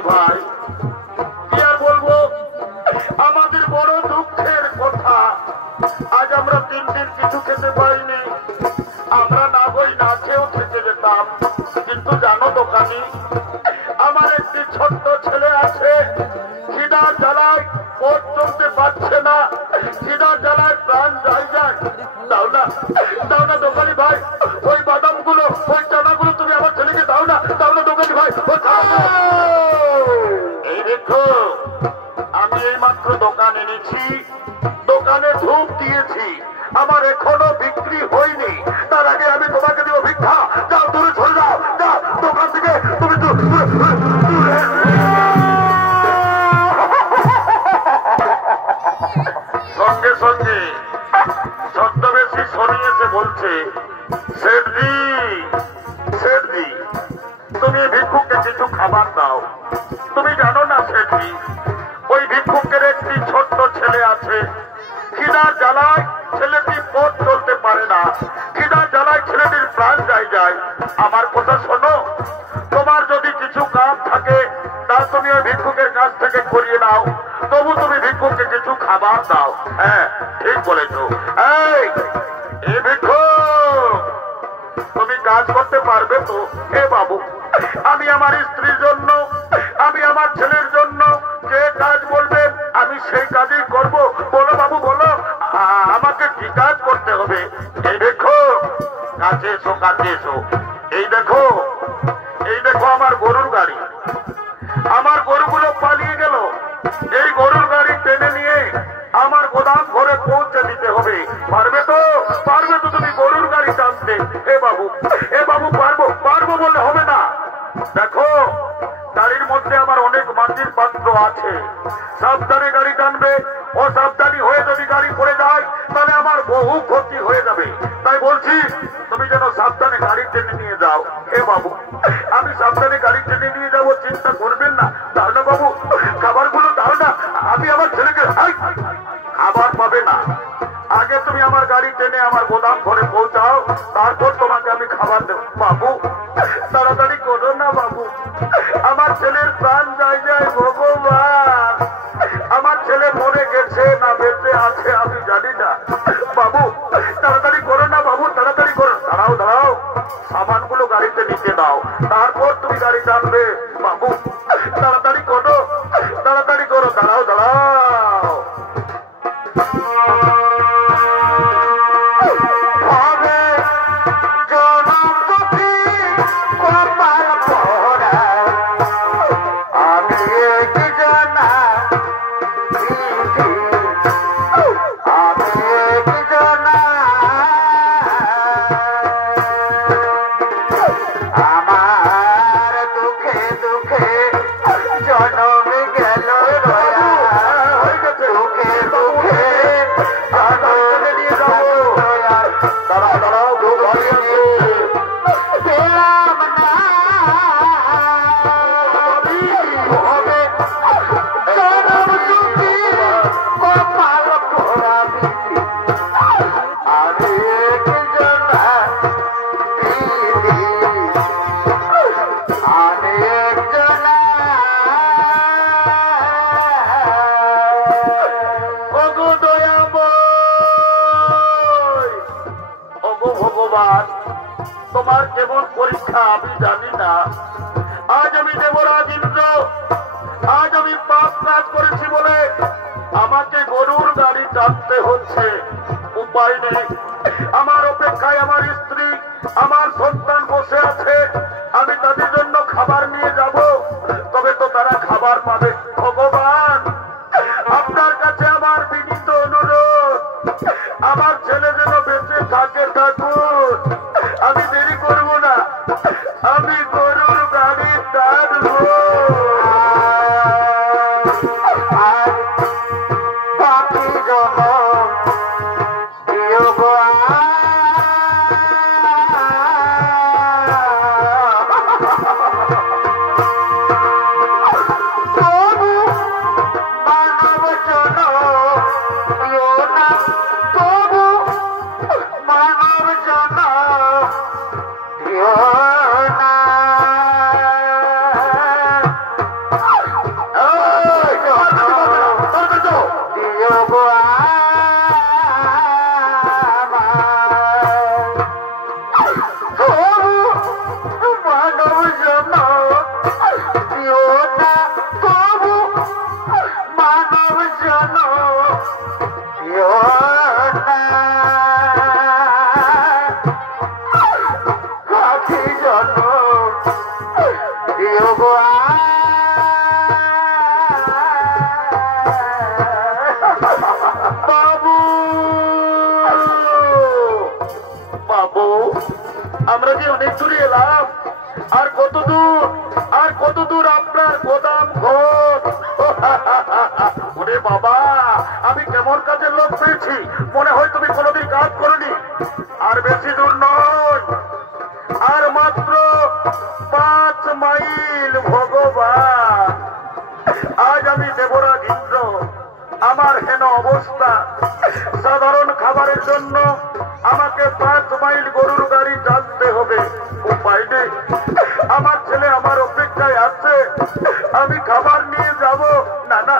ভাই ভিক্ষুক, আমি এই মাত্র দোকান এনেছি, দোকানে ধূপ দিয়েছি, আমার এখনো বিক্রি হয়নি। তার আগে আমি তোমাকে দিব ভিক্ষা। যাও, দূরে চলে যাও, যাও দোকান থেকে তুমি সঙ্গে সঙ্গে ছদ্মবেশী শোনিয়েছে, বলছে শেঠজি, শেঠজি তুমি ভিক্ষুককে কিছু খাবার দাও। তুমি জানো না শেঠজি, ওই ভিক্ষুকের একটি ছোট্ট ছেলে আছে, খিদার জ্বালায় ছেলেটি পথ চলতে পারে না, খিদার জ্বালায় ছেলেটির প্রাণ যায়। আমার কথা শোনো, তোমার যদি কিছু কাজ থাকে তা তুমি ওই ভিক্ষুকের কাছ থেকে করিয়ে নাও, তবু তুমি ভিক্ষুককে কিছু খাবার দাও। হ্যাঁ ঠিক বলেছো। এই ভিক্ষুক, তুমি কাজ করতে পারবে তো? হে বাবু, আমি আমার স্ত্রীর জন্য, আমি আমার ছেলের জন্য যে কাজ বলবেন আমি সেই কাজই করব। বলো বাবু, বলো আমাকে কি কাজ করতে হবে? এই দেখো, কাছে এসো, কাছে এসো। এই দেখো, এই দেখো আমার গরুর গাড়ি, আমার গরুগুলো পালিয়ে গেল। এই গরুর গাড়ি টেনে নিয়ে আমার গোদাম ঘরে পৌঁছে দিতে হবে। পারবে তো? পারবে তো তুমি গরুর গাড়ি টানতে? এ বাবু, এ বাবু পারবো, পারবো বললে হবে না। দেখো, গাড়ির মধ্যে আমার অনেক মাটির পাত্র আছে, সাবধানে গাড়ি টানবে। অসাবধানী হয়ে যদি গাড়ি পড়ে যায় তাহলে আমার বহু ক্ষতি হয়ে যাবে। তাই বলছি তুমি যেন সাবধানে গাড়ি টেনে নিয়ে যাও। হে বাবু, আমি সাবধানে গাড়ি টেনে নিয়ে যাবো, চিন্তা করবেন না। দাও না বাবু, খাবারগুলো দাও না, আমি আমার ছেলেকে খাবার পাবে না। আগে তুমি আমার গাড়ি টেনে আমার গোদাম ঘরে পৌঁছাও, তারপর তোমাকে আমি খাবার দেব। বাবু তাড়াতাড়ি করো না বাবু, আমার ছেলের প্রাণ যায় ভগবান। আমার ছেলে মরে গেছে না বেঁচে আছে আমি জানি না। বাবু তাড়াতাড়ি করো না বাবু, তাড়াতাড়ি করো। দাঁড়াও দাঁড়াও, সামানগুলো গাড়িতে নিচে দাও, তারপর তুমি গাড়ি টানবে। বাবু তাড়াতাড়ি করো, তাড়াতাড়ি করো। দাঁড়াও দাঁড়াও। তোমার কেমন পরীক্ষা আমি জানি না। আজ আমি দেবরাজ ইন্দ্র, আজ আমি পাপ কাজ করেছি বলে আমাকে গরুর গাড়ি টানতে হচ্ছে। উপায় নেই, আমার অপেক্ষায় আমার স্ত্রী, আমার সন্তান বসে আছে। আমি তাদের জন্য খাবার নিয়ে যাব, তবে তো তারা খাবার পাবে। ভগবান আপনার কাছে আমার বিনীত অনুরোধ, আমার ছেলে যেন বেঁচে থাকে, থাকুন। আমি দেরি করবো না, আমি গরুর অনেক দূরে এলাম। আর কত দূর আপনার গোদাম ঘর। ওরে বাবা, আমি কেমন কাজের লোক পেয়েছি, মনে হয় তুমি কোনোদিন কাজ করনি। আর বেশি দূর নয়, আর মাত্র 5 মাইল। ভগবান, আজ আমি দেবরাজ ইন্দ্র, আমার হেন অবস্থা। সাধারণ খাবারের জন্য আমাকে 5 মাইল গরুর গাড়ি টানতে হবে। উপায় নেই, আমার ছেলে আমার অপেক্ষায় আছে, আমি খাবার নিয়ে যাব। না না,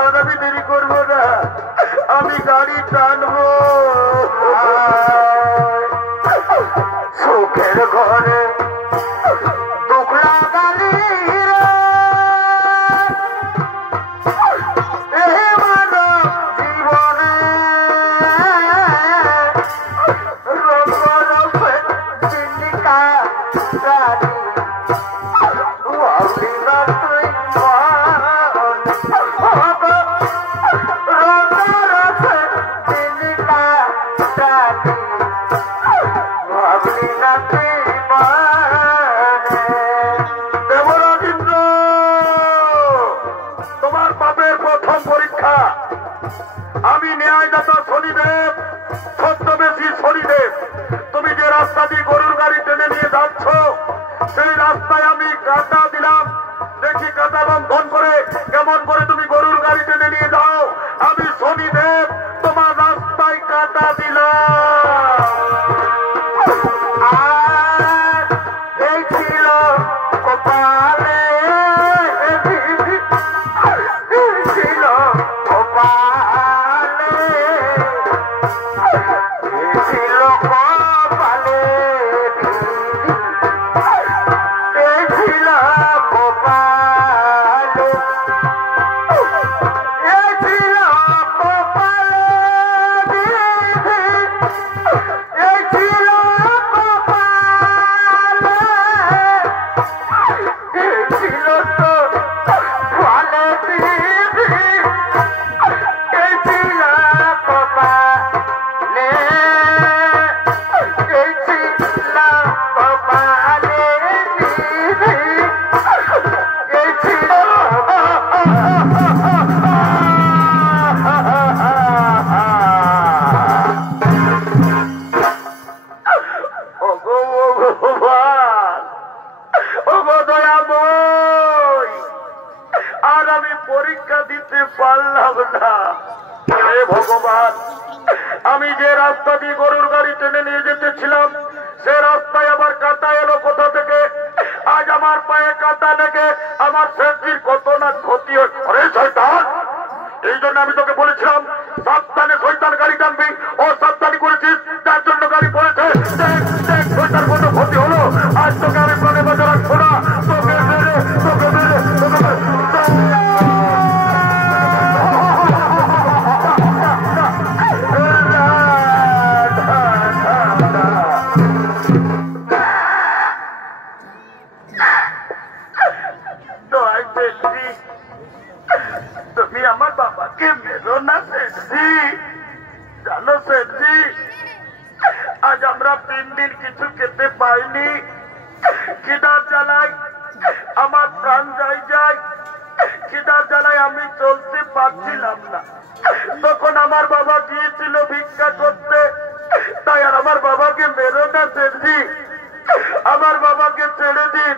আর আমি দেরি করবো না, আমি গাড়ি টানবো। সুখের ঘরে দুখলা গালি আমি ন্যায়দাতা শনিদেব, ছদ্মবেশী শনিদেব। তুমি যে রাস্তা দিয়ে গরুর গাড়ি টেনে নিয়ে যাচ্ছ, সেই রাস্তায় আমি কাঁটা দিলাম। দেখি কাঁটা বন্ধন করে কেমন করে তুমি গরুর গাড়ি টেনে নিয়ে যাও। আমি শনিদেব তোমার রাস্তায় কাঁটা দিলাম। আর এই ছিল কপালে, ছিল কপালে, ছিল কপালে, ছিল কপালে, ছিল কপালে, ছিল কপালে, ছিল তো ভালো দিদি, ছিল কপালে, ছিল কপালে দিদি, ছিল ভগবান, দয়াময়, আর আমি পরীক্ষা দিতে পারলাম না। হে ভগবান, আমি যে রাস্তা দিয়ে গরুর গাড়ি টেনে নিয়ে যেতেছিলাম, সে রাস্তায় আমার কাঁটা এলো কোথা থেকে? আজ আমার পায়ে কাঁটা লেগে আমার শেষজির কত না ক্ষতি হচ্ছে। আরে শয়তান, এই জন্য আমি তোকে বলেছিলাম সাবধানে শয়তান গাড়ি টানবি। ও সাবধানি করেছিস, তার জন্য গাড়ি পড়েছে। দেখ দেখ শয়তান কত ক্ষতি হলো। আজ তোকে আমি প্রাণে বাঁচা রাখবো না, তোকে মেরে তোকে মেরে তোকে মেরে। তুমি আমার বাবাকে মেরো না শেঠজি। জানো শেঠজি, আজ আমরা 3 দিন কিছু খেতে পাইনি। খিদার জ্বালায় আমার প্রাণ যায়। খিদার জ্বালায় আমি চলতে পারছিলাম না। তখন আমার বাবা গিয়েছিল ভিক্ষা করতে। তাই আর আমার বাবাকে মেরো না শেঠজি, আমার বাবাকে ছেড়ে দিন।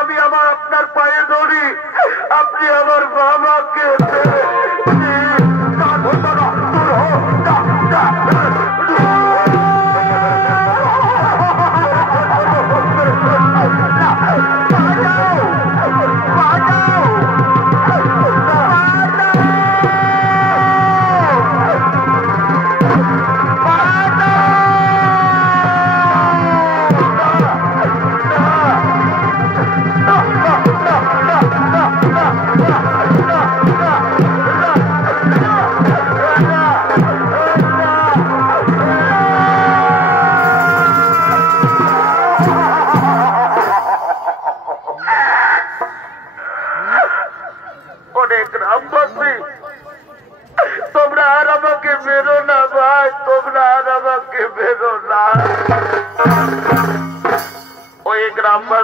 আমি আপনার পায়ে ধরি, আপনি আমার বাবাকে ছেড়ে দিন।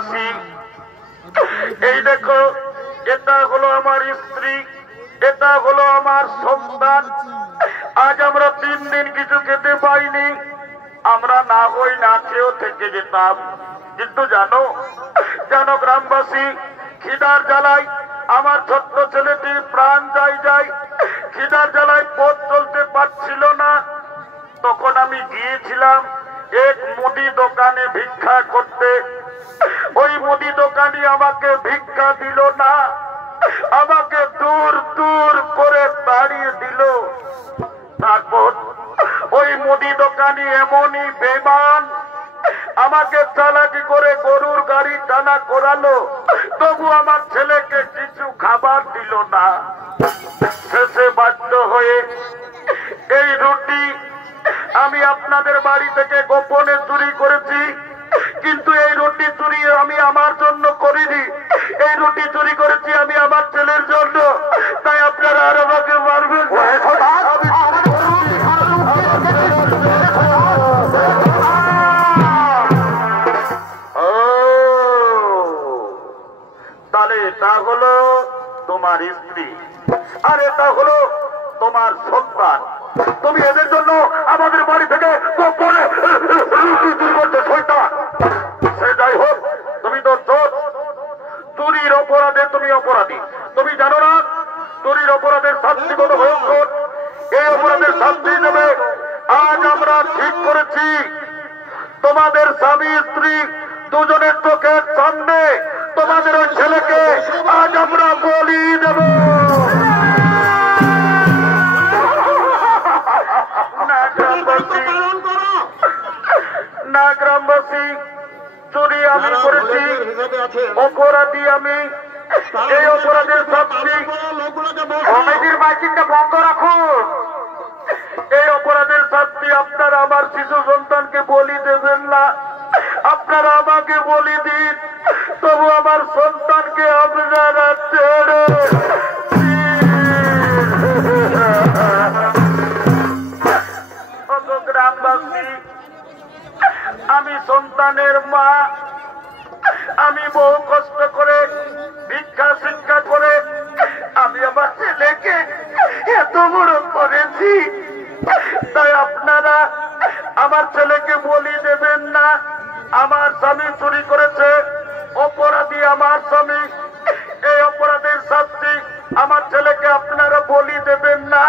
গ্রামবাসী, এই দেখো, এটা হলো আমার স্ত্রী, এটা হলো আমার সন্তান। আজ আমরা 3 দিন কিছু খেতে পাইনি, আমরা না হই না খেয়েও থেকে যেতাম। কিন্তু জানো জানো গ্রামবাসী, খিদার জ্বালায় আমার ছোট্ট ছেলেটি প্রাণ যায়। খিদার জ্বালায় পথ চলতে পারছিল না। তখন আমি গিয়েছিলাম এক মুদি দোকানে ভিক্ষা করতে। ওই মুদি দোকানি আমাকে ভিক্ষা দিল না, আমাকে দূর দূর করে তাড়িয়ে দিল। তারপর ওই মুদি দোকানি এমনই বেঈমান, আমাকে চালাকি করে গরুর গাড়ি টানা করালো, তবু আমার ছেলেকে কিছু খাবার দিল না। শেষে বাধ্য হয়ে এই রুটি আমি আপনাদের বাড়ি থেকে গোপনে চুরি করেছি। কিন্তু এই রুটি চুরি আমি আমার জন্য করিনি, এই রুটি চুরি করেছি আমি আমার ছেলের জন্য। তাই আপনারা আর আমাকে মারবেন না। তাহলে এটা হলো তোমার স্ত্রী, আর এটা হলো তোমার সন্তান। তুমি এদের জন্য আমাদের বাড়ি থেকে গোপনে রুটি চুরি করতে শয়তান। সে যাই হোক, তুমি তো চোর, চুরির অপরাধে তুমি অপরাধী। তুমি জানো না চুরির অপরাধের শাস্তি কত ভয়ঙ্কর? এই অপরাধের শাস্তি দেবে। আজ আমরা ঠিক করেছি তোমাদের স্বামী স্ত্রী দুজনের চোখের সামনে তোমাদের ওই ছেলেকে আজ আমরা বলি দেব। না গ্রামবাসী, চুরি আমি করেছি, অপরাধী আমি। এই অপরাধের শাস্তি, কমিটির মাইকিংটা বন্ধ রাখুন। এই অপরাধের শাস্তি আপনারা আমার শিশু সন্তানকে বলি দেবেন না। আপনারা আমাকে বলি দিন, তবু আমার সন্তানকে আপনারা ছেড়ে গ্রামবাসী, আমি সন্তানের মা। আমি বহু কষ্ট করে ভিক্ষা শিক্ষা করে আমি আমার ছেলেকে এত বড় করেছি। তাই আপনারা আমার ছেলেকে বলি দেবেন না। আমার স্বামী চুরি করেছে, অপরাধী আমার স্বামী। এই অপরাধের শাস্তি আমার ছেলেকে আপনারা বলি দেবেন না।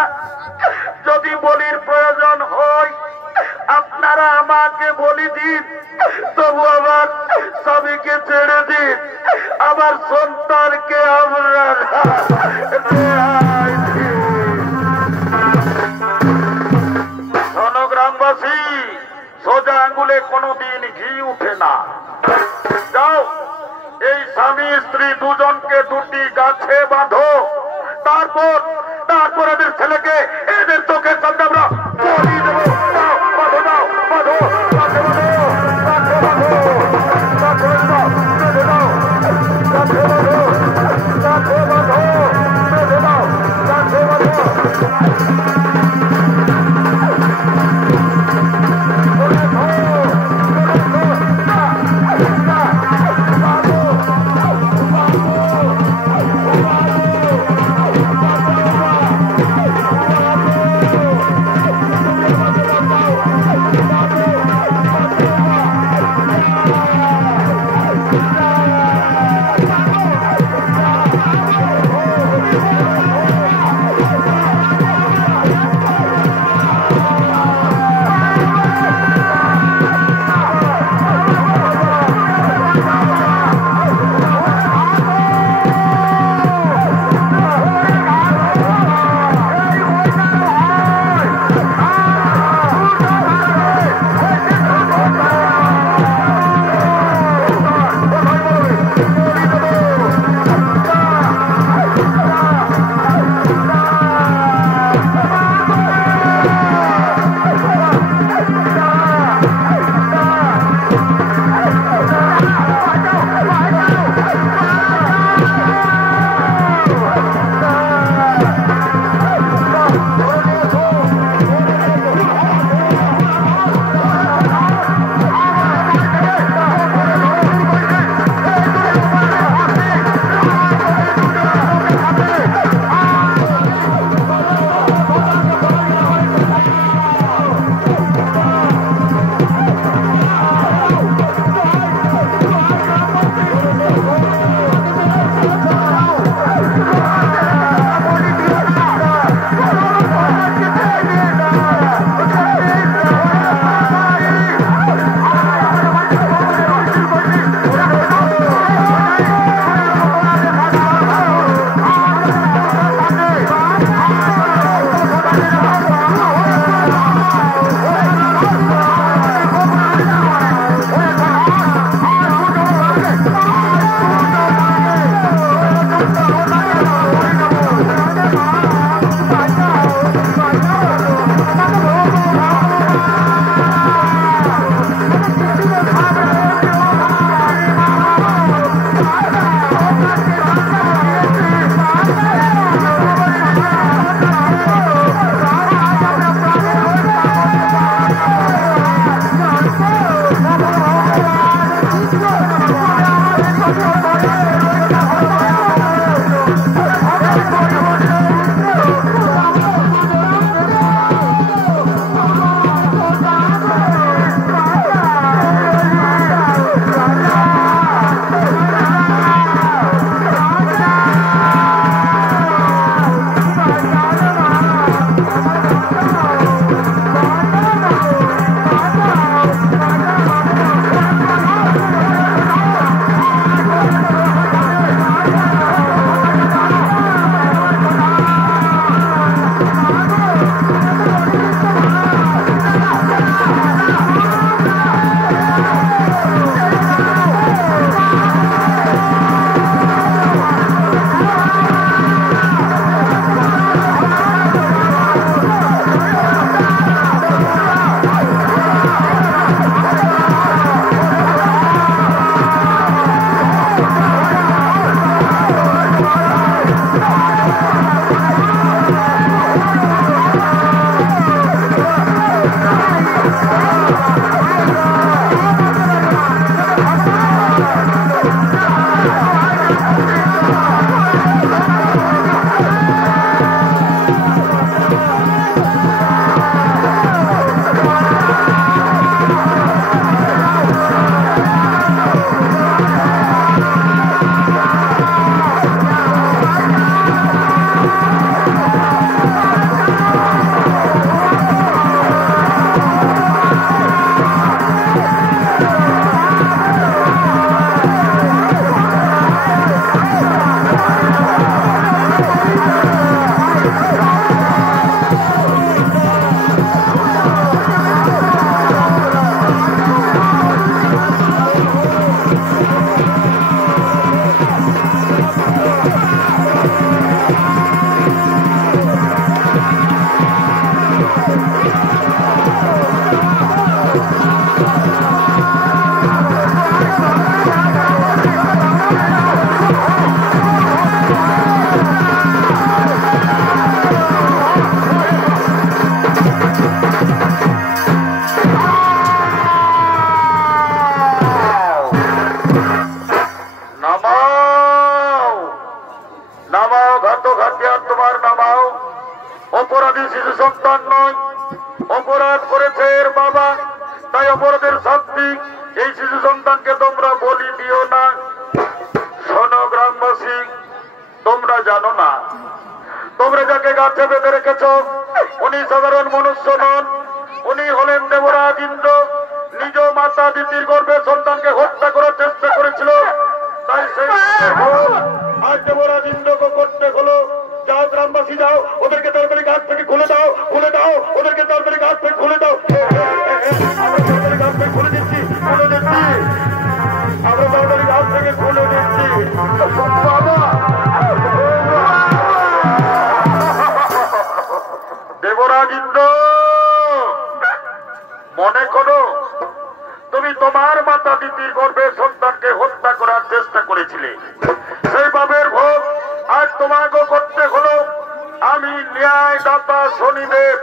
যদি বলির প্রয়োজন হয় আপনারা আমাকে বলি দিন, তবু আমার স্বামীকে ছেড়ে দিন, আমার সন্তানকে আপনারা গ্রামবাসী। সোজা আঙ্গুলে কোনোদিন ঘি উঠে না। যাও, এই স্বামী স্ত্রী দুজনকে দুটি গাছে বাঁধো। তারপর এদের ছেলেকে এদের চোখের সামনে আমরা বলি দেবো। বাঁধো, দাও, বাঁধো, গাছে বাঁধো, গাছে বাঁধো, গাছে বাঁধো, বেঁধে দাও, গাছে বাঁধো, গাছে বাঁধো, বেঁধে দাও, গাছে বাঁধো। রামবাসী শিশু সন্তান নয়, অপরাধ করেছে এর বাবা, তাই অপরাধের শাস্তি এই শিশু সন্তানকে তোমরা বলি দিও না। শোনো গ্রামবাসী, তোমরা জানো না, তোমরা যাকে গাছে বেঁধে রেখেছ উনি সাধারণ মনুষ্য নন, উনি হলেন দেবরাজ ইন্দ্র। নিজ মাতা দিতির গর্ভে সন্তানকে হত্যা করার চেষ্টা করেছিল, তাই সেই আজ দেবরাজ ইন্দ্রকে করতে হলো। যাও গ্রামবাসী যাও, ওদেরকে তাড়াতাড়ি গাছ থেকে খুলে দাও, খুলে দাও, ওদেরকে তাড়াতাড়ি গাছ থেকে খুলে দাও। আমরা তাড়াতাড়ি গাছ থেকে খুলে দিচ্ছি, খুলে দিচ্ছি, আমরা তাড়াতাড়ি গাছ থেকে খুলে দিচ্ছি। বাবা দেবরাজ ইন্দ্র, মনে করো তুমি তোমার মাতা দিতির গর্ভে সন্তানকে হত্যা করার চেষ্টা করেছিলে, সেই পাপের ভোগ আজ তোমাকে করতে হলো। আমি ন্যায় দাতা শনিদেব,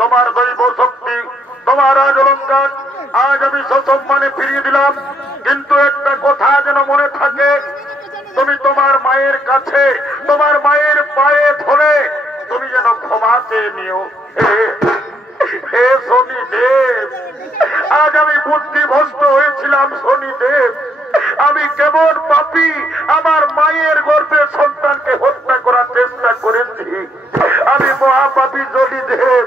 তোমার দৈব শক্তি, তোমার আজ অলঙ্কার আজ আমি সসম্মানে ফিরিয়ে দিলাম। কিন্তু একটা কথা যেন মনে থাকে, তুমি তোমার মায়ের কাছে, তোমার মায়ের পায়ে ধরে তুমি যেন ক্ষমা চেয়ে নিও। হে শনিদেব, আজ আমি বুদ্ধিভ্রষ্ট হয়েছিলাম শনিদেব, আমি কেমন পাপী, আমার মায়ের গর্ভে সন্তানকে হত্যা করার চেষ্টা করেছি। আমি মহাপাপী শনিদেব,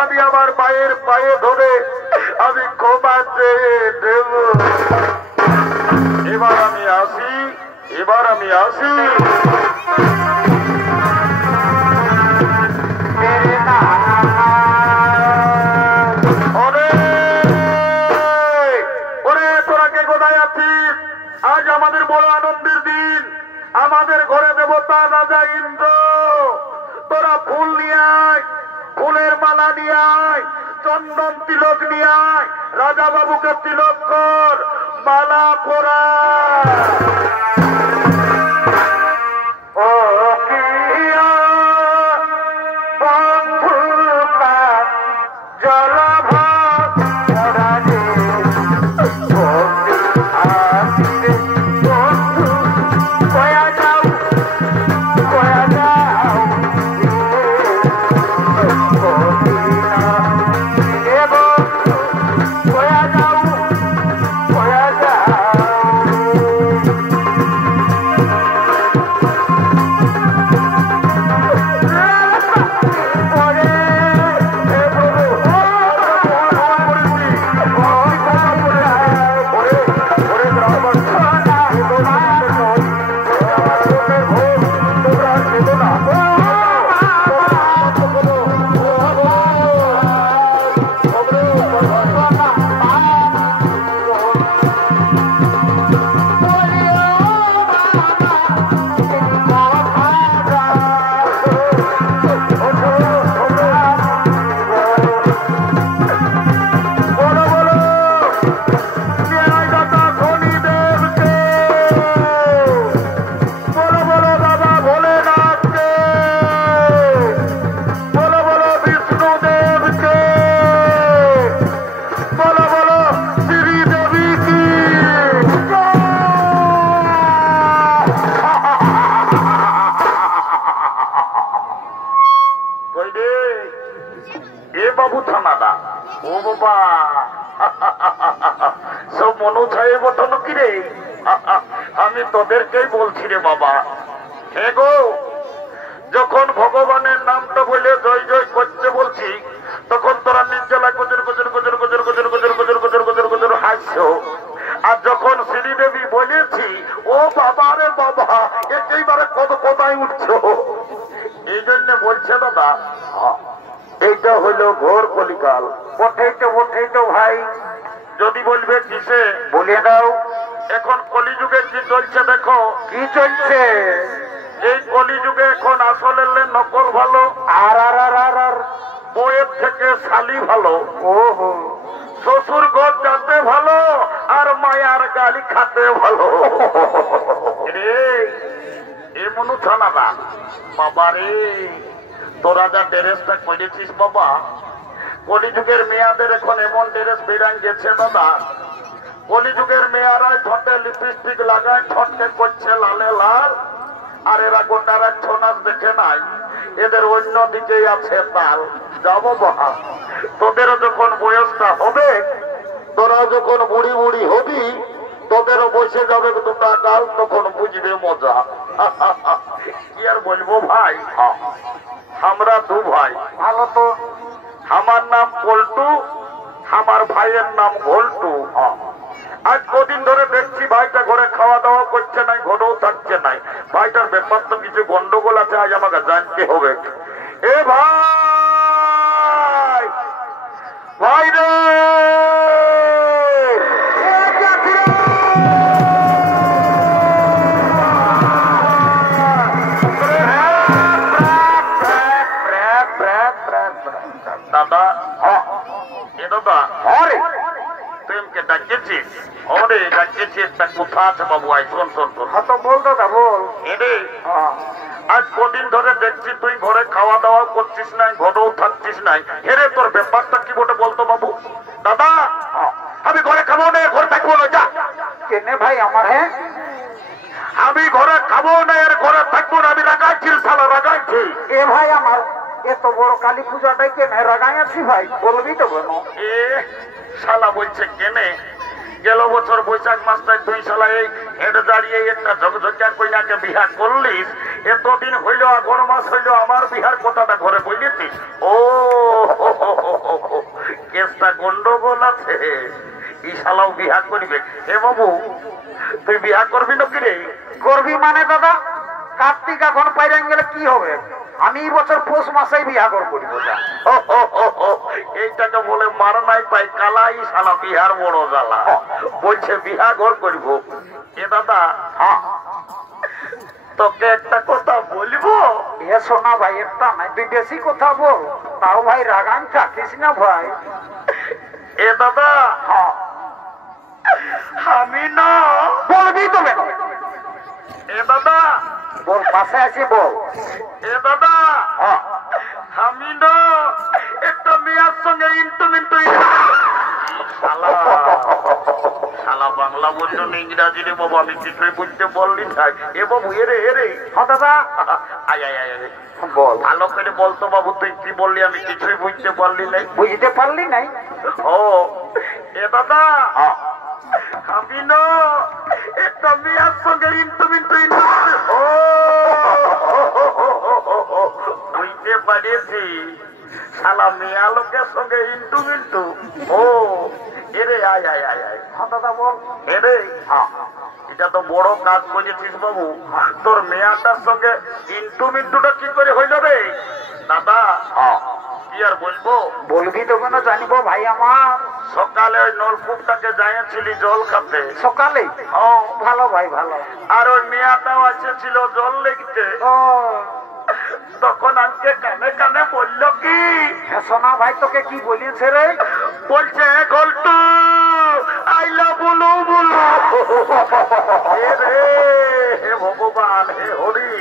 আমি আমার মায়ের পায়ে ধরে আমি ক্ষমা চেয়ে দেব। এবার আমি আসি, এবার আমি আসি। আজ আমাদের বড় আনন্দের দিন, আমাদের ঘরে দেবতা রাজা ইন্দ্র, তোরা ফুল নিয়ে আয়, ফুলের মালা নিয়ে আয়, চন্দন তিলক নিয়ে আয়, রাজা বাবুকে তিলক কর, মালা পরা। আমি তোদেরকেই বলছি রে বাবা, হে গো, যখন ভগবানের নামটা বলে জয় জয় করতে বলছি, তখন তোরা নির্জলা গজর গজর গজর গজর গজর গজর গজর গজর গজর গজর হাসছো। আর যখন শ্রীদেবী বলেছি, ও বাবা রে বাবা, এইবারে কত কোথায় উঠছো, এই জন্য বলছে দাদা, এইটা হইলো ঘোর কলিকাল। ওঠেই তো ভাই, যদি বলবে কিসে বলে দাও। এখন কলিযুগে কি চলছে দেখো। কি চলছে? এই কলিযুগে এখন আসলে নকল ভালো, আর বইয়ের থেকে শালি ভালো। ওহো, শ্বশুর ঘর যাতে ভালো আর মায়ার গালি খাতে ভালো। এ মনু থানা বাবা রে, তোরা যা ড্রেসটা করেছিস বাবা, কলিযুগের মেয়াদের এখন এমন ড্রেস বেরান গেছে দাদা। কলিযুগের মেয়ারাই ঠোঁটে লিপস্টিক লাগায়, ঠোঁটকে করছে লালে লাল, আর এরা গোটা আর এক ছৌ নাচ দেখে নাই, এদের অন্য দিকেই আছে তাল। যাবো বাবা, তোদেরও যখন বয়সটা হবে, তোরা যখন বুড়ি বুড়ি হবি, তোদেরও বসে যাবে দুটা ডাল, তখন বুঝবে মজা। কি আর বলবো ভাই, আমরা দু ভাই। ভালো তো। আমার নাম পল্টু, আমার ভাইয়ের নাম ঘোলটু। আজ কদিন ধরে দেখছি ভাইটা ঘরে খাওয়া দাওয়া করছে নাই, ঘরেও থাকছে নাই। ভাইটার ব্যাপার তো কিছু গন্ডগোল আছে, আজ আমাকে জানতে হবে। এ ভাই, ভাই রে, দাদা, এ দাদা, তুই ডাকিয়েছিস? ওরে ডাকিয়েছিস, তা কোথা আছে বাবু? আয় শোন শোন শোন। হ্যাঁ তো বল দাদা বল। এরে আজ কদিন ধরে দেখছি তুই ঘরে খাওয়া দাওয়া করছিস নাই, ঘরেও থাকছিস নাই। হেরে তোর ব্যাপারটা কি বটে বলতো বাবু? দাদা, আমি ঘরে খাবো না, ঘরে থাকবো না। যা। কেনে ভাই আমার? হ্যাঁ, আমি ঘরে খাবো না, এর ঘরে থাকবো না। আমি রাগাইছি, শালা রাগাইছি। এ ভাই আমার এত বড় কালী পূজাটাই কেনে রাগাই আছি ভাই, বলবি তো কেন? এ শালা বলছে কেনে? গেল বছর বৈশাখ মাসটায় তুই শালা এই হেঁটে দাঁড়িয়ে একটা ঝকঝকিয়া কইনাকে বিহা করলিস। এতদিন হইল, আগর মাস হইল, আমার বিহার কথাটা ঘরে বলিতিস। ও কেসটা গন্ডগোল আছে, এই শালাও বিহা করিবে। এ বাবু, তুই বিহা করবি নাকি রে? করবি মানে দাদা, কার্তিক এখন পাইরে গেলে কি হবে? আমি এই বছর পৌষ মাসেই বিয়া করিব। এইটাকে বলে মার নাই পাই কালাই, শালা বিহার বড় জ্বালা। বলছে বিহা ঘর করিব। এ দাদা, তোকে একটা কথা বলবো। এ শোনা ভাই, একটা নাই তুই বেশি কথা বল, তাও ভাই রাগান থাকিস না ভাই। এ দাদা, আমি না। বলবি তো কেন? এ দাদা বল, পাশে আছি বল। এ দাদা, আমি না একটা মেয়ের সঙ্গে ইন্টু শালা শালা বাংলা বললো না ইংরাজি রে বাবু, আমি কিছুই বুঝতে বললি তাই। এ বাবু, এরে এরে। হ্যাঁ দাদা, আয় আয় আয় আয়। বল। ভালো করে বলতো বাবু, তুই কি বললি আমি কিছুই বুঝতে পারলি নাই। বুঝতে পারলি নাই? ও এ দাদা, আমি না একটা মেয়ের সঙ্গে ইন্টু ও বুঝতে পারিয়েছি, শালা মেয়া লোকের সঙ্গে ইন্টু। ও এরে, আয় আয় আয় আয়। হ্যাঁ দাদা বল। এরে, এটা তো বড় কাজ করেছিস বাবু। তোর মেয়াটার সঙ্গে ইন্টুটা কি করে হইল রে দাদা? কি আর বলবো? বলবি তো কেন, জানিবো ভাই আমার। সকালে ওই নলকূপটাকে যাইছিলি জল খাতে। সকালে? ভালো ভাই ভালো। আর ওই মেয়াটাও এসেছিল জল লেগতে। তখন আজকে কানে কানে বলল কি, শোনা ভাই তোকে কি বলিয়েছে রে? বলছে ঘোলটু আইলা বলো বলো। হে ভগবান, হে হরি,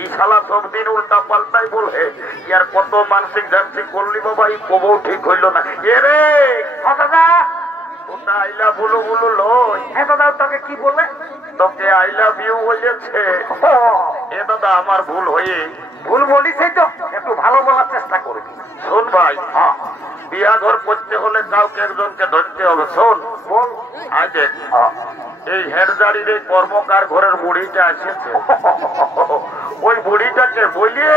ই শালা সব দিন উল্টা পাল্টাই বলে। ইয়ার কত মানসিক যান্ত্রিক করলি বাবা, এই কবও ঠিক হইল না। এ রে দাদা, ওটা আইলা বলো বলো লয়। হ্যাঁ দাদা, তোকে কি বলে? তোকে আই লাভ ইউ বলেছে। এ দাদা, আমার ভুল হয়ে। ভুল বলিস তো, একটু ভালো বলার চেষ্টা করবি। শোন ভাই, বিয়া ঘর করতে হলে কাউকে একজনকে ধরতে হবে। শোন বল। আজ এই হেরদারির এই কর্মকার ঘরের বুড়িটা এসেছে, ওই বুড়িটাকে বলিয়ে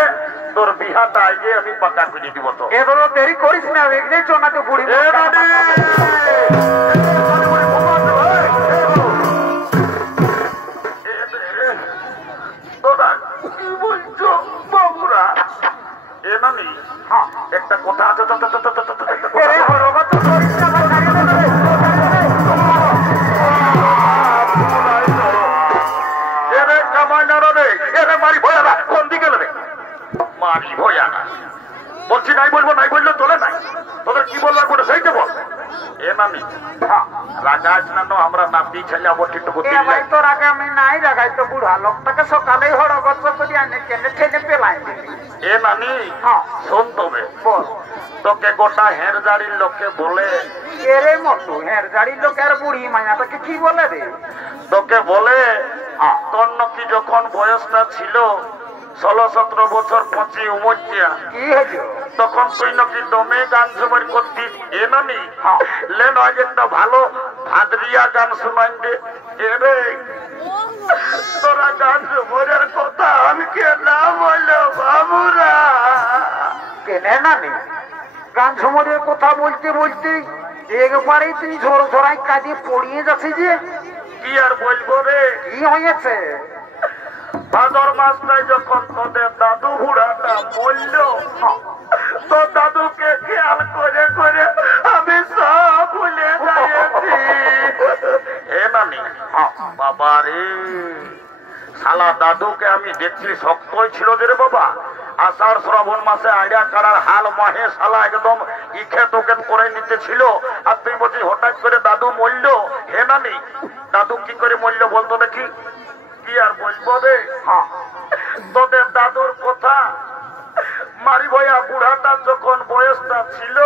তোর বিহাটা আগে আমি পাকা করে দিব। তো এগুলো দেরি করিস না, এগিয়ে চো না তো বুড়ি। একটা কথা আছে, কোন দিকে মারি ভয়া না বলছি। নাই বলবো, নাই বললে তোলে নাই। তোদের কি বলবার বলে সেইটা বল। এ নামি রাগাস না, আমরা নাতি ছেলে অবঠিটুকু ভাই। তোর আগে আমি নাই রাগাই, তো বুড়া লোকটাকে সকালেই হড়গচ্ছ করি আনে কেনে ঠেনে পেলাই। এ নানি শোন, তবে বল। তোকে গোটা হেরজাড়ির লোকে বলে। এরে মতো হেরজাড়ির লোক আর বুড়ি মায়াটাকে কি বলে রে? তোকে বলে তোর নাকি যখন বয়সটা ছিল 16-17 বছর পচি উমরিয়া কি হয়েছে তখন তুই নাকি দমে গান ঝুমার করতিস এ নানি লেন আজ একটা ভালো ভাদরিয়া গান শোনাই দে রে তোরা গান ঝুমারের কথা আমি কে না বললো বাবুরা কেনে নানি গান ঝুমরের কথা বলতে বলতে একবারেই তুই ঝোর ঝোরাই কাজে পড়িয়ে যাচ্ছে যে কি আর বলবো রে কি হয়েছে ভাদর মাসটায় যখন তোদের দাদু বুড়াটা মরল তো দাদুকে খেয়াল করে করে আমি সব ভুলে যাচ্ছি এ নানি বাবা রে শালা দাদুকে আমি দেখছি শক্তই ছিল যে রে বাবা আষাঢ় শ্রাবণ মাসে আইডা কাড়ার হাল মাহে শালা একদম ইখেত ওকেত করে নিতে ছিল আর তুই বলছিস হঠাৎ করে দাদু মরল হে নানি দাদু কি করে মরল বলতো দেখি কি আর বলবো রে তোদের দাদুর কথা মারি ভয়া বুড়াটা যখন বয়সটা ছিল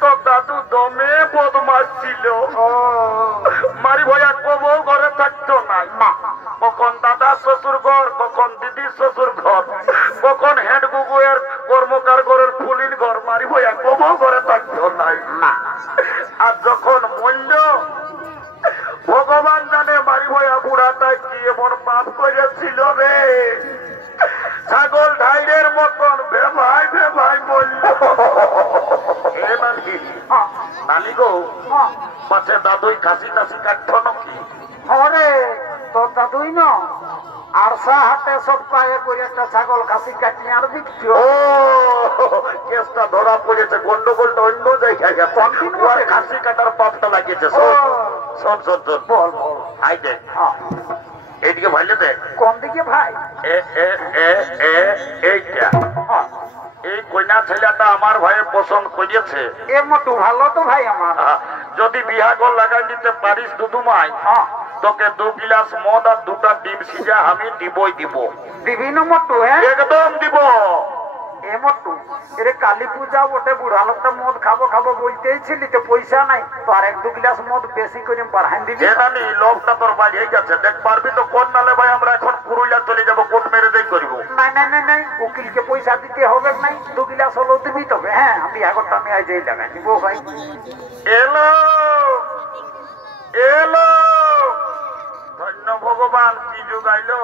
তো দাদু দমে বদমাস ছিল মারি ভয়া কবও ঘরে থাকতো না কখন দাদা শ্বশুর ঘর কখন দিদির শ্বশুর ঘর কখন হেড গুগুয়ের কর্মকার ঘরের ফুলির ঘর মারি ভয়া কবও ঘরে থাকতো না আর যখন মূল্য ভগবান জানে মারি ভয়া বুড়াটা কি এমন পাপ করেছিল রে ছাগল ঢাইরের মতন ভেভাই ভেভাই বলল এ নানি গো পাছে দাদুই খাসি টাসি কাটত নাকি হরে তোর দাদুই না আরসা হাটে সপ্তাহে করে একটা ছাগল খাসি কাটিয়ে আর দিচ্ছি ও কেসটা ধরা পড়েছে গন্ডগোলটা অন্য জায়গায় খাসি কাটার পাপটা লাগিয়েছে শোন শোন শোন বল বল আই দেখ এইদিকে ভাইলে দেখ কোন দিকে ভাই এইটা এই কন্যা ছেলেটা আমার ভাই পছন্দ করিয়েছে এ মতো ভালো তো ভাই আমার যদি বিহা গল লাগাই দিতে পারিস দুদুমাই তোকে 2 গিলাস মদ আর 2টা ডিম সিজা আমি দিবই দিব বিভিন্ন মতো একদম দিব এ মতো এর কালী পূজা ওটে বুড়া লোকটা মদ খাবো খাবো বলতেই ছিলি তো পয়সা নাই তো আর 1-2 গিলাস মদ বেশি করে বাড়াই দিবি জানি লোকটা তোর বাড়িয়ে গেছে দেখ পারবি তো কোন নালে ভাই আমরা এখন পুরুলিয়া চলে যাবো কোর্ট মেরে দেই করব নাই নাই নাই নাই উকিলকে পয়সা দিতে হবে নাই 2 গিলাস হলেও দিবি তবে হ্যাঁ আমি আগরটা আমি আজ এই লাগাই দিব ভাই এলো এলো ধন্য ভগবান কি যুগাইলো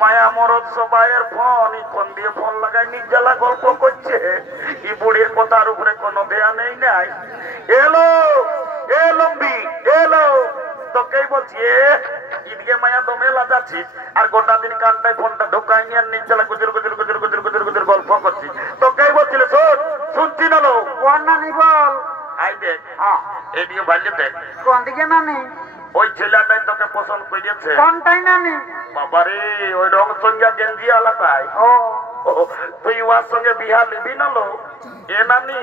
মায়া মরদ সবাইয়ের ফোন কোন দিয়ে ফোন লাগাই নির্জালা গল্প করছে এই বুড়ির কথার উপরে কোনো দেয়া নেই নাই এলো এ লম্বি এলো তোকেই বলছি ঈদকে মায়া দমেলা যাচ্ছিস আর গোটা দিন কানটায় ফোনটা ঢোকাই নিয়ে নির্জালা গুজর গুজর গুজর গুজর গুজর গুজর গল্প করছিস তোকেই বলছিল শোন শুনছি না লো নানি বল আই দেখ এদিকে বাড়লে দেখ কোন দিকে নানি ওই ছেলেটাই তোকে পছন্দ করেছে কোনটাই নানি বাবারে ওই রং সঙ্গা গেঞ্জি আলাদাই তুই ওর সঙ্গে বিহা নিবি না লো এ নানি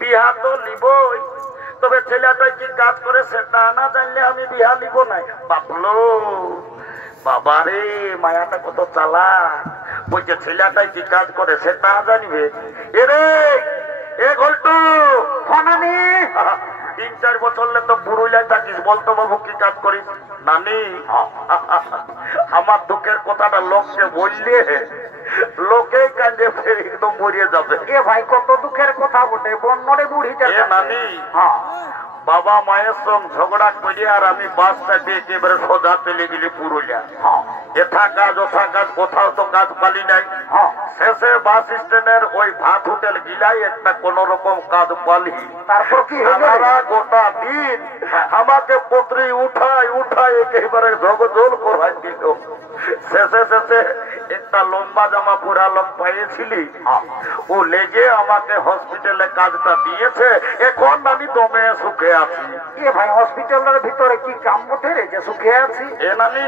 বিহা তো নিবই তবে ছেলেটাই কি কাজ করে সেটা না জানলে আমি বিহা নিব নাই বাবলো বাবারে মায়াটা কত চালাক বলছে ছেলেটাই কি কাজ করে সেটা জানিবে এরে এ ঘল্টু নানি 3-4 বছর তো পুরুলিয়ায় থাকিস বলতো বাবু কি কাজ করিস নানি আমার দুঃখের কথাটা লোককে বললে লোকে কান্দে ফের একদম মরিয়ে যাবে এ ভাই কত দুঃখের কথা বটে বন্যরে বুড়ি এ নানি বাবা মায়ের সঙ্গে ঝগড়া করি আর আমি বাসটা দিয়ে একেবারে সোজা চলে গেলি পুরুলিয়া এথা কাজ ওথা কাজ কোথাও তো কাজ পালি নাই শেষে বাস স্ট্যান্ডের ওই ভাত হোটেল গিলাই একটা কোন রকম কাজ পালি তারপর কি সারা গোটা দিন আমাকে পত্রি উঠাই উঠাই একেবারে ঝগজল করাই দিল শেষে শেষে একটা লম্বা জামা পুরা লোক পাইয়েছিলি ও লেগে আমাকে হসপিটালে কাজটা দিয়েছে এখন আমি দমে সুখে আছি এ ভাই হসপিটালের ভিতরে কি কাম বটে রে যে সুখে আছি এ নানি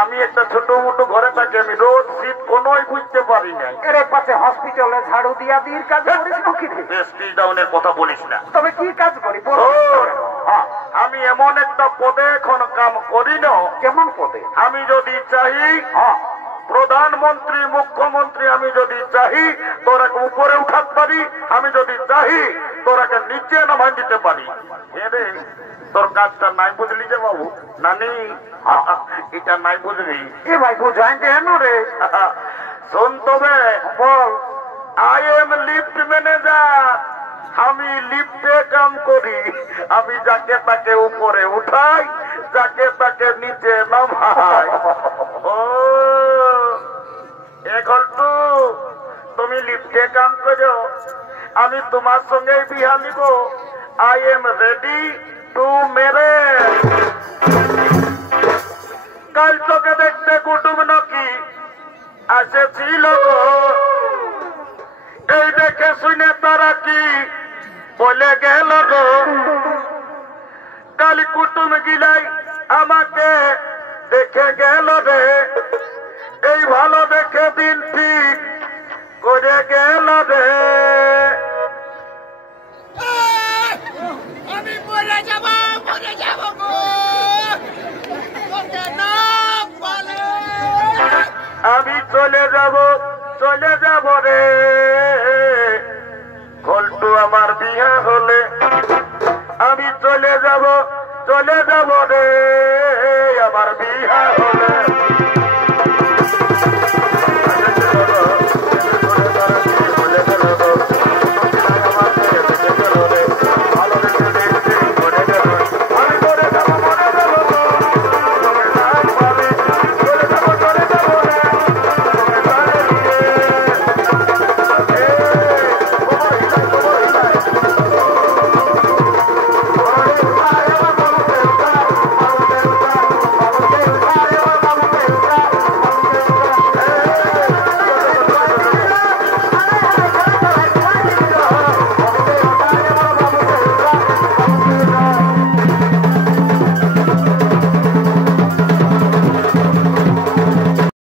আমি একটা ছোট মোটো ঘরে থাকি আমি রোজ শীত কোনোই বুঝতে পারি নাই এর পাশে হসপিটালে ঝাড়ু দিয়া দির কাজ করিস নাকি স্পিড ডাউনের কথা বলিস না তবে কি কাজ করি আমি এমন একটা পদে এখন কাম করি না কেমন পদে আমি যদি চাই প্রধানমন্ত্রী মুখ্যমন্ত্রী আমি যদি চাই তোরা উপরে উঠাতে পারি আমি যদি চাই তোরাকে নিচে নামাই দিতে পারি। রে তোর কাজটা নাই বুঝলি যে বাবু, নানি এটা নাই বুঝলি? এ ভাই বুঝাই দেন রে। শোন তবে বল। আই এম লিফট ম্যানেজার, আমি লিফটে কাম করি। আমি যাকে তাকে উপরে উঠাই, যাকে তাকে নিচে নামাই। ও এখন তো তুমি লিফটে কাম করো, আমি তোমার সঙ্গে বিয়া নিব। I am ready to marriage. কাল তোকে দেখতে কুটুম নাকি আসেছিল গো, এই দেখে শুনে তারা কি বলে গেল গো। কাল কুটুম গিলাই আমাকে দেখে গেল রে, এই ভালো দেখে দিন ঠিক করে গেল রে। আমি মরে যাব গো, তোকে না বলে আমি চলে যাব রে। ঘন্টু আমার বিয়ে হলে আমি চলে যাব রে, আমার বিয়ে হলে।